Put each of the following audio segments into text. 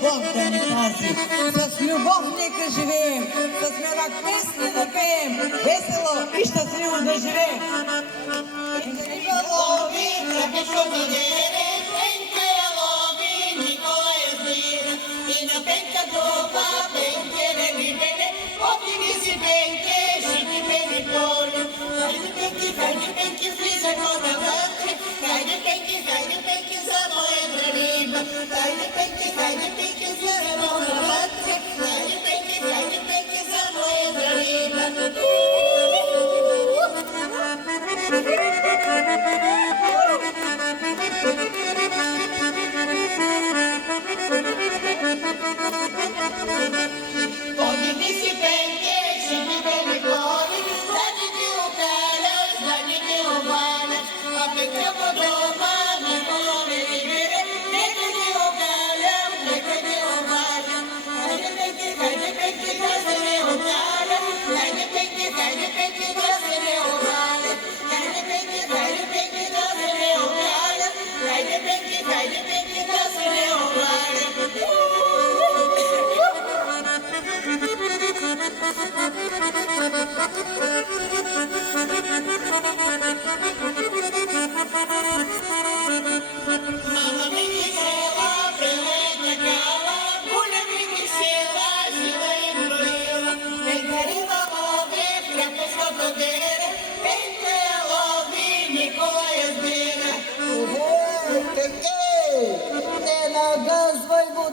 Бог да ни пази. С любов нека живеем, с мерак песни да пеем, весело и щастливо да живеем.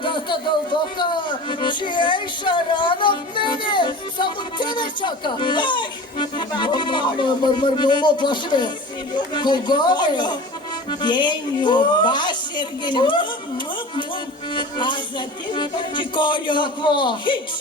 Водата дълбока, чие шарана в мене, само тебе чака. Много плаши ме. Кого бе? Геню, баш Ергеню. А за тебе, Колю, Какво? хич.